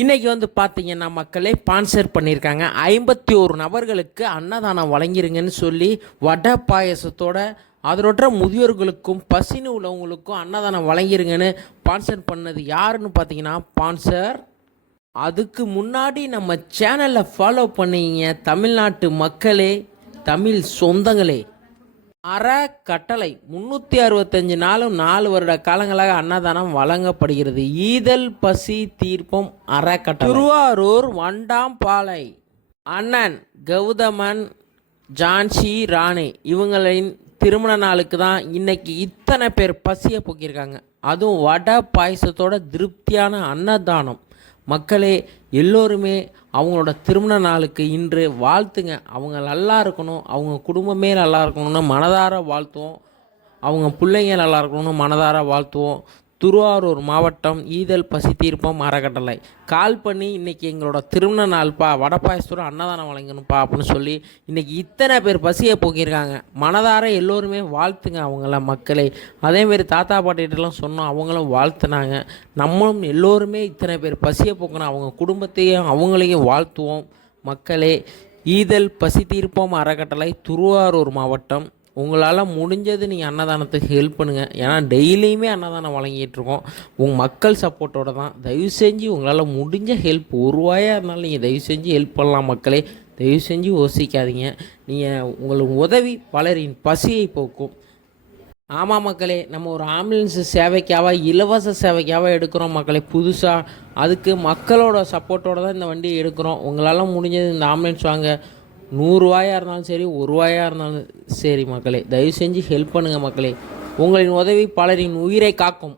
இன்றைக்கி பார்த்தீங்கன்னா மக்களே ஸ்பான்சர் பண்ணியிருக்காங்க 51 நபர்களுக்கு அன்னதானம் வழங்கிருங்கன்னு சொல்லி வடை பாயசத்தோட அதோட முதியோர்களுக்கும் பசினு உள்ளவங்களுக்கும் அன்னதானம் வழங்கிருங்கன்னு ஸ்பான்சர் பண்ணது யாருன்னு பார்த்தீங்கன்னா ஸ்பான்சர். அதுக்கு முன்னாடி நம்ம சேனலை ஃபாலோ பண்ணிங்க தமிழ்நாட்டு மக்களே, தமிழ் சொந்தங்களே. அறக்கட்டளை 365 நாளும் 4 வருட காலங்களாக அன்னதானம் வழங்கப்படுகிறது. ஈதல் பசி தீர்ப்பம் அறக்கட்டளை திருவாரூர் வண்டாம்பாளை அண்ணன் கௌதமன் ஜான்சி ராணி இவங்களின் திருமண நாளுக்கு தான் இன்னைக்கு இத்தனை பேர் பசியை போக்கியிருக்காங்க. அதுவும் வடை பாயசத்தோட திருப்தியான அன்னதானம். மக்களே எல்லோருமே அவங்களோட திருமண நாளுக்கு இன்று வாழ்த்துங்க. அவங்க நல்லா இருக்கணும், அவங்க குடும்பமே நல்லா இருக்கணும்னு மனதார வாழ்த்துவோம். அவங்க பிள்ளைங்க நல்லா இருக்கணும்னு மனதார வாழ்த்துவோம். திருவாரூர் மாவட்டம் ஈதல் பசி தீர்ப்பம் அறக்கட்டளை கால் பண்ணி இன்றைக்கி எங்களோட திருமண நாள்ப்பா, வடப்பாயசத்தோட அன்னதானம் வழங்கணும்ப்பா அப்படின்னு சொல்லி இன்றைக்கி இத்தனை பேர் பசியை போக்கியிருக்காங்க. மனதார எல்லோருமே வாழ்த்துங்க அவங்கள மக்களே. அதேமாரி தாத்தா பாட்டிகிட்டலாம் சொன்னோம், அவங்களும் வாழ்த்துனாங்க. நம்மளும் எல்லோருமே இத்தனை பேர் பசியை போக்கணும், அவங்க குடும்பத்தையும் அவங்களையும் வாழ்த்துவோம் மக்களே. ஈதல் பசி தீர்ப்பம் அறக்கட்டளை திருவாரூர் மாவட்டம். உங்களால் முடிஞ்சது நீங்கள் அன்னதானத்துக்கு ஹெல்ப் பண்ணுங்கள். ஏன்னா டெய்லியுமே அன்னதானம் வழங்கிட்டுருக்கோம். உங்கள் மக்கள் சப்போர்ட்டோடு தான். தயவு செஞ்சு உங்களால் முடிஞ்ச ஹெல்ப் ரூபாயாக இருந்தாலும் நீங்கள் தயவு செஞ்சு ஹெல்ப் பண்ணலாம் மக்களே. தயவு செஞ்சு யோசிக்காதீங்க. நீங்கள் உங்களுக்கு உதவி பலரின் பசியை போக்கும். ஆமாம் மக்களே, நம்ம ஒரு ஆம்புலன்ஸ் சேவைக்காக இலவச சேவைக்காக எடுக்கிறோம் மக்களே புதுசாக. அதுக்கு மக்களோட சப்போர்ட்டோடு தான் இந்த வண்டியை எடுக்கிறோம். உங்களால் முடிஞ்சது இந்த ஆம்புலன்ஸ் வாங்க. 100 ரூபாயாக இருந்தாலும் சரி, 1 ரூபாயாக இருந்தாலும் சரி மக்களே, தயவு செஞ்சு ஹெல்ப் பண்ணுங்கள் மக்களே. உங்களின் உதவி பலரின் உயிரை காக்கும்.